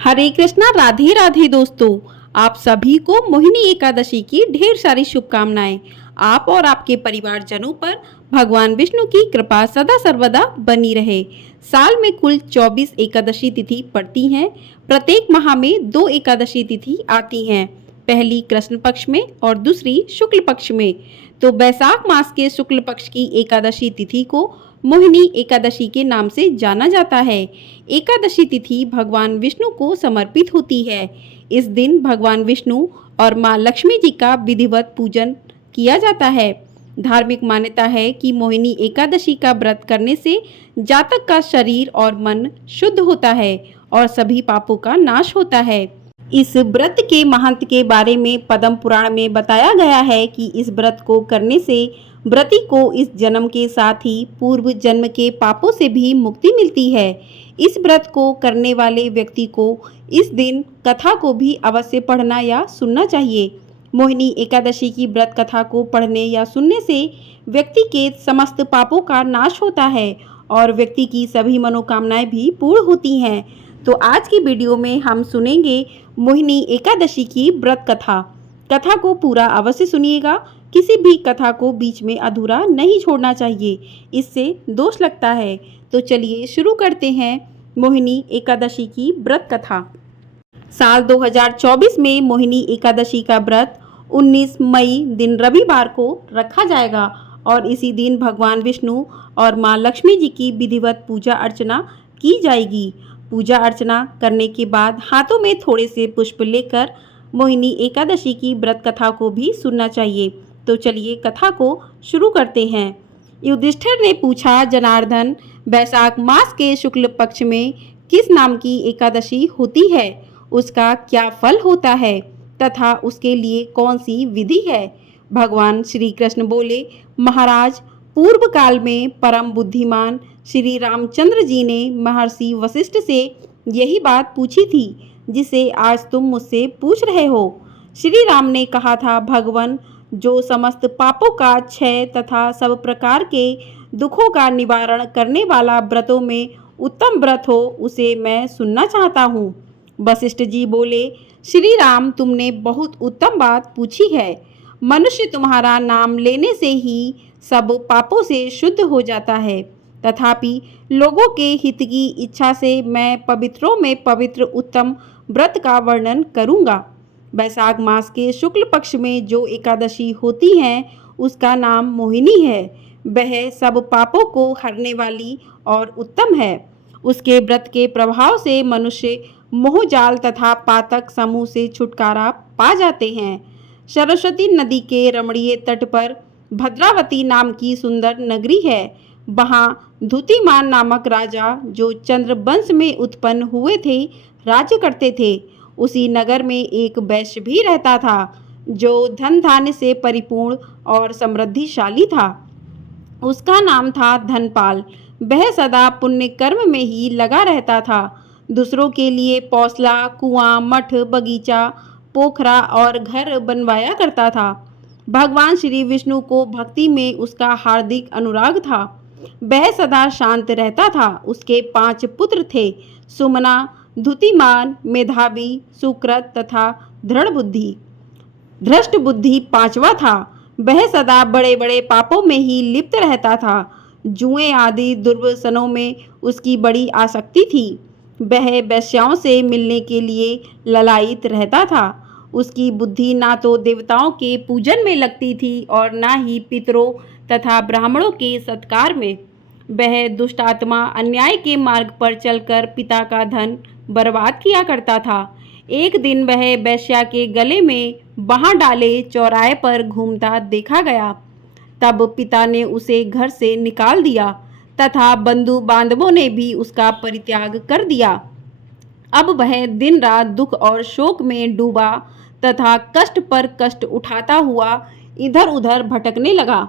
हरे कृष्णा, राधे राधे दोस्तों। आप सभी को मोहिनी एकादशी की ढेर सारी शुभकामनाएं। आप और आपके परिवारजनों पर भगवान विष्णु की कृपा सदा सर्वदा बनी रहे। साल में कुल 24 एकादशी तिथि पड़ती हैं। प्रत्येक माह में 2 एकादशी तिथि आती हैं, पहली कृष्ण पक्ष में और दूसरी शुक्ल पक्ष में। तो बैसाख मास के शुक्ल पक्ष की एकादशी तिथि को मोहिनी एकादशी के नाम से जाना जाता है। एकादशी तिथि भगवान विष्णु को समर्पित होती है। इस दिन भगवान विष्णु और माँ लक्ष्मी जी का विधिवत पूजन किया जाता है। धार्मिक मान्यता है कि मोहिनी एकादशी का व्रत करने से जातक का शरीर और मन शुद्ध होता है और सभी पापों का नाश होता है। इस व्रत के महत्व के बारे में पद्म पुराण में बताया गया है कि इस व्रत को करने से व्रती को इस जन्म के साथ ही पूर्व जन्म के पापों से भी मुक्ति मिलती है। इस व्रत को करने वाले व्यक्ति को इस दिन कथा को भी अवश्य पढ़ना या सुनना चाहिए। मोहिनी एकादशी की व्रत कथा को पढ़ने या सुनने से व्यक्ति के समस्त पापों का नाश होता है और व्यक्ति की सभी मनोकामनाएं भी पूर्ण होती हैं। तो आज की वीडियो में हम सुनेंगे मोहिनी एकादशी की व्रत कथा। कथा को पूरा अवश्य सुनिएगा। किसी भी कथा को बीच में अधूरा नहीं छोड़ना चाहिए, इससे दोष लगता है। तो चलिए शुरू करते हैं मोहिनी एकादशी की व्रत कथा। साल 2024 में मोहिनी एकादशी का व्रत 19 मई दिन रविवार को रखा जाएगा और इसी दिन भगवान विष्णु और माँ लक्ष्मी जी की विधिवत पूजा अर्चना की जाएगी। पूजा अर्चना करने के बाद हाथों में थोड़े से पुष्प लेकर मोहिनी एकादशी की व्रत कथा को भी सुनना चाहिए। तो चलिए कथा को शुरू करते हैं। युधिष्ठिर ने पूछा, जनार्दन, बैसाख मास के शुक्ल पक्ष में किस नाम की एकादशी होती है? उसका क्या फल होता है तथा उसके लिए कौन सी विधि है? भगवान श्री कृष्ण बोले, महाराज, पूर्व काल में परम बुद्धिमान श्री रामचंद्र जी ने महर्षि वशिष्ठ से यही बात पूछी थी जिसे आज तुम मुझसे पूछ रहे हो। श्री राम ने कहा था, भगवान, जो समस्त पापों का क्षय तथा सब प्रकार के दुखों का निवारण करने वाला व्रतों में उत्तम व्रत हो, उसे मैं सुनना चाहता हूँ। वशिष्ठ जी बोले, श्री राम, तुमने बहुत उत्तम बात पूछी है। मनुष्य तुम्हारा नाम लेने से ही सब पापों से शुद्ध हो जाता है, तथापि लोगों के हित की इच्छा से मैं पवित्रों में पवित्र उत्तम व्रत का वर्णन करूँगा। बैसाख मास के शुक्ल पक्ष में जो एकादशी होती है उसका नाम मोहिनी है। वह सब पापों को हरने वाली और उत्तम है। उसके व्रत के प्रभाव से मनुष्य मोहजाल तथा पातक समूह से छुटकारा पा जाते हैं। सरस्वती नदी के रमणीय तट पर भद्रावती नाम की सुंदर नगरी है। वहाँ धुतिमान नामक राजा, जो चंद्रवंश में उत्पन्न हुए थे, राज्य करते थे। उसी नगर में एक वैश्य भी रहता था जो धन धान्य से परिपूर्ण और समृद्धिशाली था। उसका नाम था धनपाल। वह सदा पुण्य कर्म में ही लगा रहता था। दूसरों के लिए पौसला, कुआं, मठ, बगीचा, पोखरा और घर बनवाया करता था। भगवान श्री विष्णु को भक्ति में उसका हार्दिक अनुराग था। वह सदा शांत रहता था। उसके 5 पुत्र थे, सुमना, धुतिमान, मेधावी, सुकृत तथा दृढ़ बुद्धि। धृष्ट बुद्धि 5वां था। वह सदा बड़े बड़े पापों में ही लिप्त रहता था। जुए आदि दुर्व्यसनों में उसकी बड़ी आसक्ति थी। वह वेश्याओं से मिलने के लिए ललायित रहता था। उसकी बुद्धि ना तो देवताओं के पूजन में लगती थी और ना ही पितरों तथा ब्राह्मणों के सत्कार में। वह दुष्ट आत्मा अन्याय के मार्ग पर चलकर पिता का धन बर्बाद किया करता था। एक दिन वह वेश्या के गले में बाँह डाले चौराहे पर घूमता देखा गया। तब पिता ने उसे घर से निकाल दिया तथा बंधु बांधवों ने भी उसका परित्याग कर दिया। अब वह दिन रात दुख और शोक में डूबा तथा कष्ट पर कष्ट उठाता हुआ इधर उधर भटकने लगा।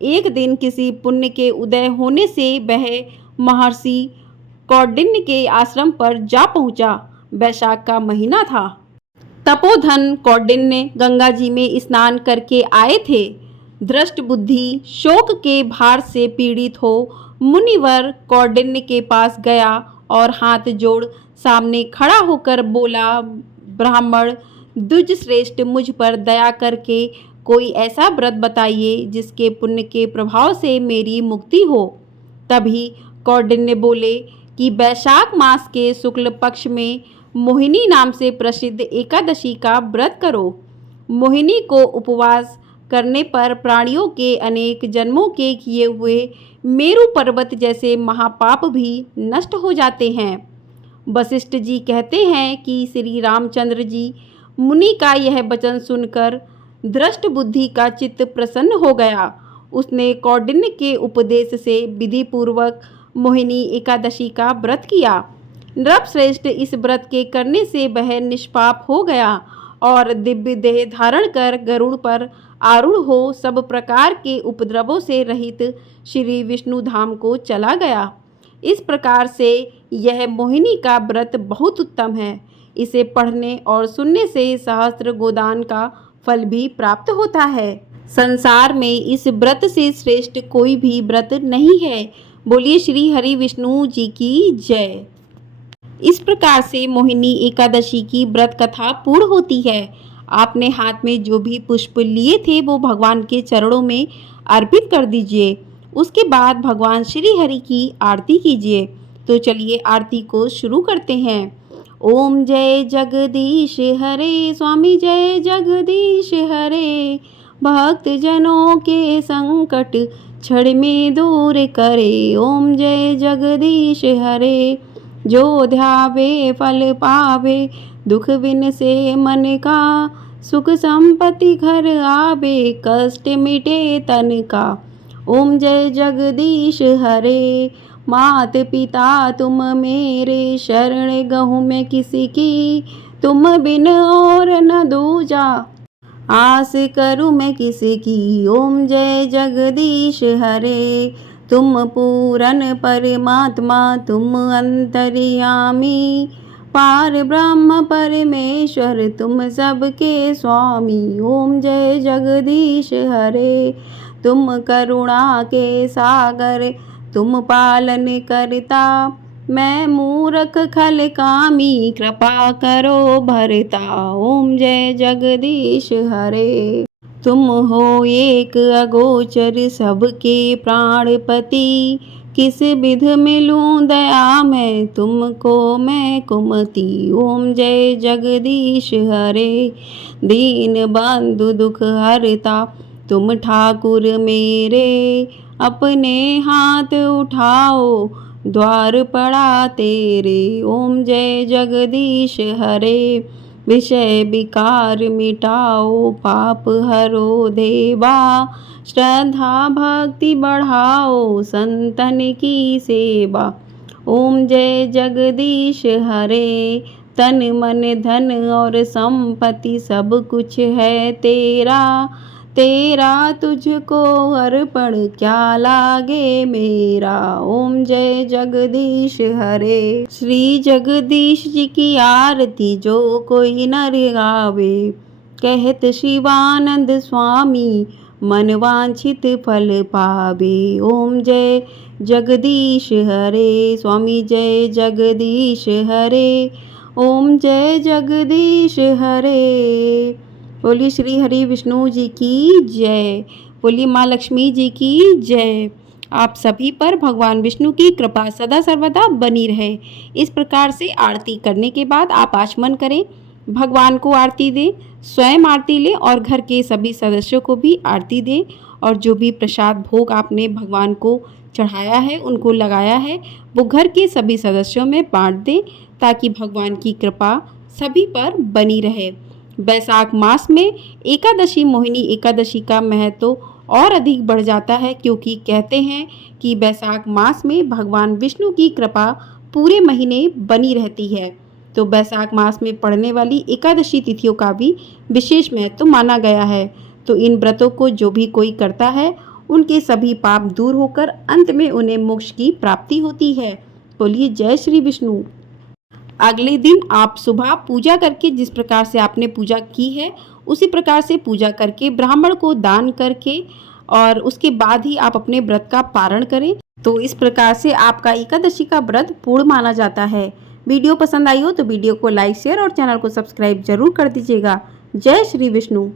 एक दिन किसी पुण्य के उदय होने से वह महर्षि कौंडिन्य के आश्रम पर जा पहुंचा। बैसाख का महीना था। तपोधन कौंडिन्य गंगा जी में स्नान करके आए थे। धृष्ट बुद्धि शोक के भार से पीड़ित हो मुनिवर कौंडिन्य के पास गया और हाथ जोड़ सामने खड़ा होकर बोला, ब्राह्मण द्विज श्रेष्ठ, मुझ पर दया करके कोई ऐसा व्रत बताइए जिसके पुण्य के प्रभाव से मेरी मुक्ति हो। तभी कौंडिन्य बोले कि वैशाख मास के शुक्ल पक्ष में मोहिनी नाम से प्रसिद्ध एकादशी का व्रत करो। मोहिनी को उपवास करने पर प्राणियों के अनेक जन्मों के किए हुए मेरु पर्वत जैसे महापाप भी नष्ट हो जाते हैं। वशिष्ठ जी कहते हैं कि श्री रामचंद्र जी मुनि का यह वचन सुनकर दृष्ट बुद्धि का चित्त प्रसन्न हो गया। उसने कौंडिन्य के उपदेश से विधि पूर्वक मोहिनी एकादशी का व्रत किया। नृपश्रेष्ठ, इस व्रत के करने से वह निष्पाप हो गया और दिव्य देह धारण कर गरुड़ पर आरूढ़ हो सब प्रकार के उपद्रवों से रहित श्री विष्णु धाम को चला गया। इस प्रकार से यह मोहिनी का व्रत बहुत उत्तम है। इसे पढ़ने और सुनने से सहस्त्र गोदान का फल भी प्राप्त होता है। संसार में इस व्रत से श्रेष्ठ कोई भी व्रत नहीं है। बोलिए श्री हरि विष्णु जी की जय। इस प्रकार से मोहिनी एकादशी की व्रत कथा पूर्ण होती है। आपने हाथ में जो भी पुष्प लिए थे वो भगवान के चरणों में अर्पित कर दीजिए। उसके बाद भगवान श्री हरि की आरती कीजिए। तो चलिए आरती को शुरू करते हैं। ओम जय जगदीश हरे, स्वामी जय जगदीश हरे, भक्त जनों के संकट क्षण में दूर करे। ओम जय जगदीश हरे, जो ध्यावे फल पावे, दुख बिन से मन का, सुख संपत्ति घर आवे, कष्ट मिटे तन का। ओम जय जगदीश हरे, मात पिता तुम मेरे, शरण गहूँ मैं किसी की, तुम बिन और न दूजा, आस करूँ मैं किसी की। ओम जय जगदीश हरे, तुम पूरन परमात्मा, तुम अंतर्यामी, पार ब्रह्म परमेश्वर, तुम सबके स्वामी। ओम जय जगदीश हरे, तुम करुणा के सागर, तुम पालन करता, मैं मूर्ख खल कामी, कृपा करो भरता। ओम जय जगदीश हरे, तुम हो एक अगोचर सबके प्राणपति, किस विध मिलूं दया मैं तुमको मैं कुमति। ओम जय जगदीश हरे, दीन बंधु दुख हरता, तुम ठाकुर मेरे, अपने हाथ उठाओ द्वार पड़ा तेरे। ओम जय जगदीश हरे, विषय विकार मिटाओ, पाप हरो देवा, श्रद्धा भक्ति बढ़ाओ, संतन की सेवा। ओम जय जगदीश हरे, तन मन धन और संपत्ति सब कुछ है तेरा, तेरा तुझको अर्पण क्या लागे मेरा। ओम जय जगदीश हरे, श्री जगदीश जी की आरती जो कोई नर गावे, कहत शिवानंद स्वामी, मन वांछित फल पावे। ओम जय जगदीश हरे, स्वामी जय जगदीश हरे, ओम जय जगदीश हरे। बोलिए श्री हरि विष्णु जी की जय। बोलिए माँ लक्ष्मी जी की जय। आप सभी पर भगवान विष्णु की कृपा सदा सर्वदा बनी रहे। इस प्रकार से आरती करने के बाद आप आचमन करें, भगवान को आरती दें, स्वयं आरती लें और घर के सभी सदस्यों को भी आरती दें। और जो भी प्रसाद भोग आपने भगवान को चढ़ाया है, उनको लगाया है, वो घर के सभी सदस्यों में बांट दें ताकि भगवान की कृपा सभी पर बनी रहे। वैशाख मास में एकादशी मोहिनी एकादशी का महत्व और अधिक बढ़ जाता है, क्योंकि कहते हैं कि वैशाख मास में भगवान विष्णु की कृपा पूरे महीने बनी रहती है। तो वैशाख मास में पड़ने वाली एकादशी तिथियों का भी विशेष महत्व माना गया है। तो इन व्रतों को जो भी कोई करता है, उनके सभी पाप दूर होकर अंत में उन्हें मोक्ष की प्राप्ति होती है। बोलिए जय श्री विष्णु। अगले दिन आप सुबह पूजा करके, जिस प्रकार से आपने पूजा की है उसी प्रकार से पूजा करके, ब्राह्मण को दान करके और उसके बाद ही आप अपने व्रत का पारण करें। तो इस प्रकार से आपका एकादशी का व्रत पूर्ण माना जाता है। वीडियो पसंद आई हो तो वीडियो को लाइक शेयर और चैनल को सब्सक्राइब जरूर कर दीजिएगा। जय श्री विष्णु।